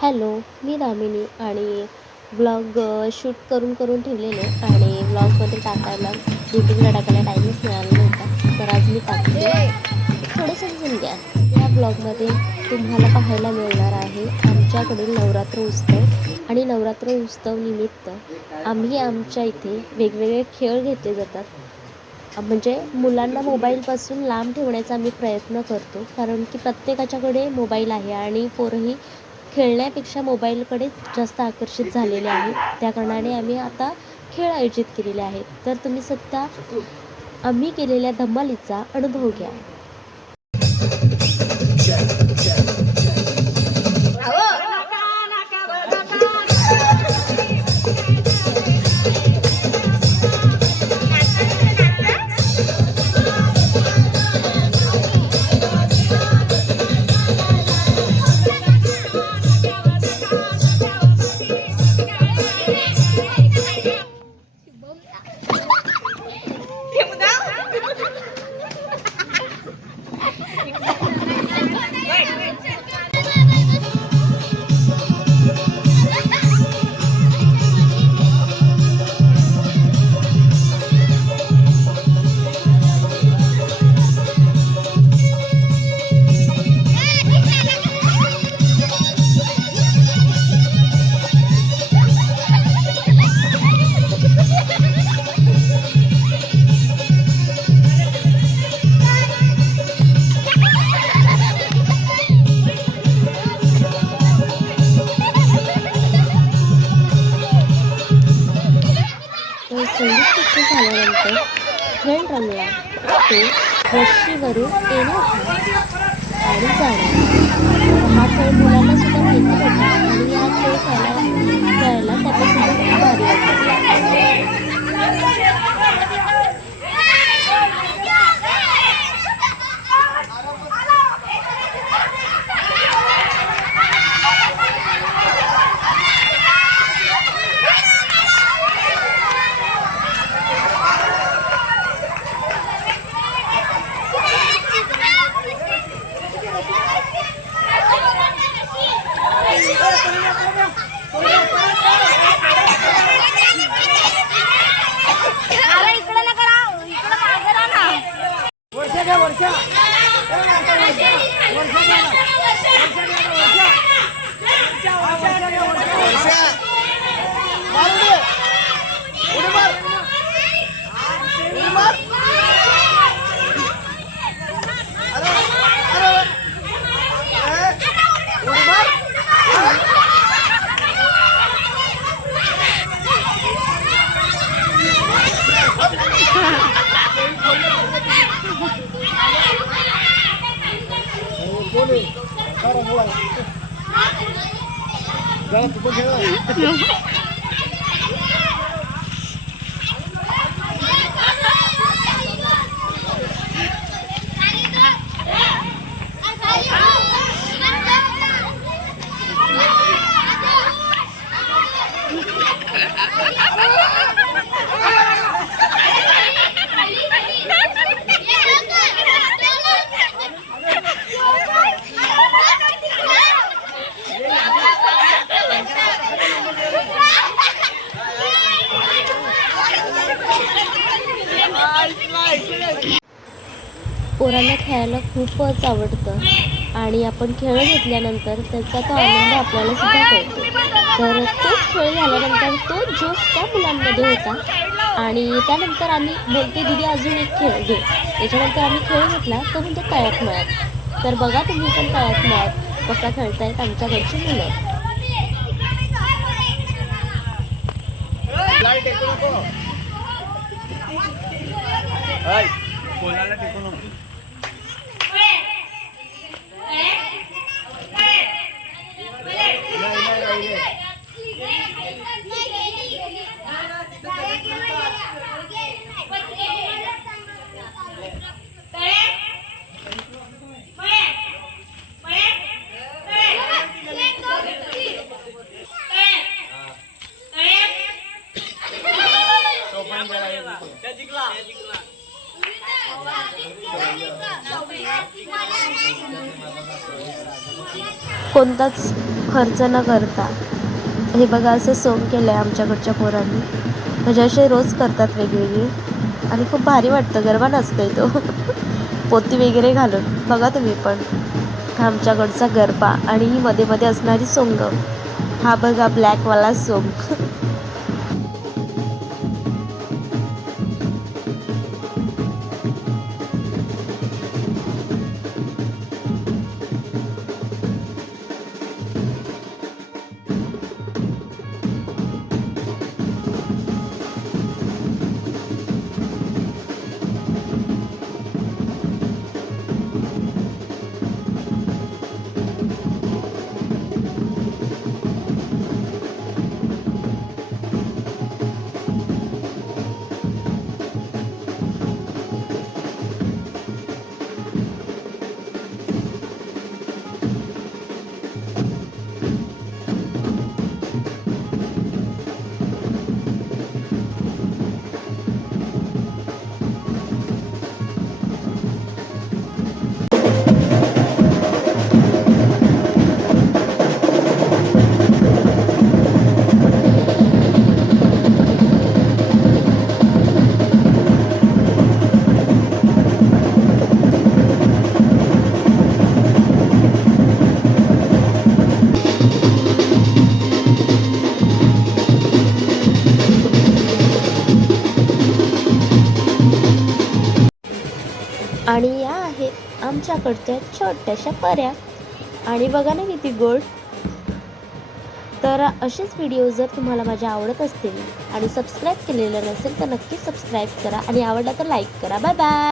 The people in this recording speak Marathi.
हॅलो मी दामिनी आणि ब्लॉग शूट करून करून ठेवलेले आणि ब्लॉगमध्ये टाकायला यूट्यूबला टाकायला टाईमच मिळाला नव्हता. तर आज मी टाकते. थोडं समजून घ्या या ब्लॉगमध्ये तुम्हाला पाहायला मिळणार आहे आमच्याकडील नवरात्र उत्सव आणि नवरात्र उत्सव निमित्त आम्ही आमच्या इथे वेगवेगळे खेळ घेतले जातात. म्हणजे मुलांना मोबाईलपासून लांब ठेवण्याचा आम्ही प्रयत्न करतो कारण की प्रत्येकाच्याकडे मोबाईल आहे आणि पोरंही खेळण्यापेक्षा मोबाईलकडेच जास्त आकर्षित झालेले आहेत त्या कारणाने आम्ही आता खेळ आयोजित केलेले आहेत तर तुम्ही सध्या आम्ही केलेल्या धमालीचा अनुभव घ्या. नृत्य झाल्यानंतर खेळ रंगला तो रस्सीवरून येण्याचा आणि जाण्याचा हा खेळ मुलांना सुद्धा माहिती होता आणि हा खेळ खेळायला खेळायला त्यांना सुद्धा खूप भारी वाटतं जरा बोला. जरा तू पण खेळ. पोरांना खेळायला खूपच आवडतं. आणि आपण खेळ घेतल्यानंतर त्याचा तो आनंद आपल्याला सुद्धा कळतो. तर तोच खेळ झाल्यानंतर तो जोश त्या मुलांमध्ये होता. आणि त्यानंतर आम्ही बोलते दिदी अजून एक खेळ घे. त्याच्यानंतर आम्ही खेळ घेतला तो म्हणजे तळ्यात मळ्यात. तर बघा तुम्ही पण तळ्यात मळ्यात कसा खेळतायत आमच्याकडची मुलं. ¡Ay! ¡Colala que con कोणताच खर्च न करता. हे बघा असं सोंग केलं आहे आमच्याकडच्या पोरांनी. म्हणजे असे रोज करतात वेगवेगळे. आणि खूप भारी वाटतं गरबा नाचतोय तो. पोती वगैरे घालून. बघा तुम्ही पण. हा आमच्याकडचा गरबा आणि ही मध्ये मध्ये असणारी सोंग. हा बघा ब्लॅकवाला सोंग. आमच्याकडच्या छोट्याशा पऱ्या. आणि बघा ना किती गोड. तर असेच व्हिडिओ जर तुम्हाला माझ्या आवडत असतील आणि सबस्क्राईब केलेलं नसेल तर नक्की सबस्क्राईब करा आणि आवडला तर लाईक करा. Bye bye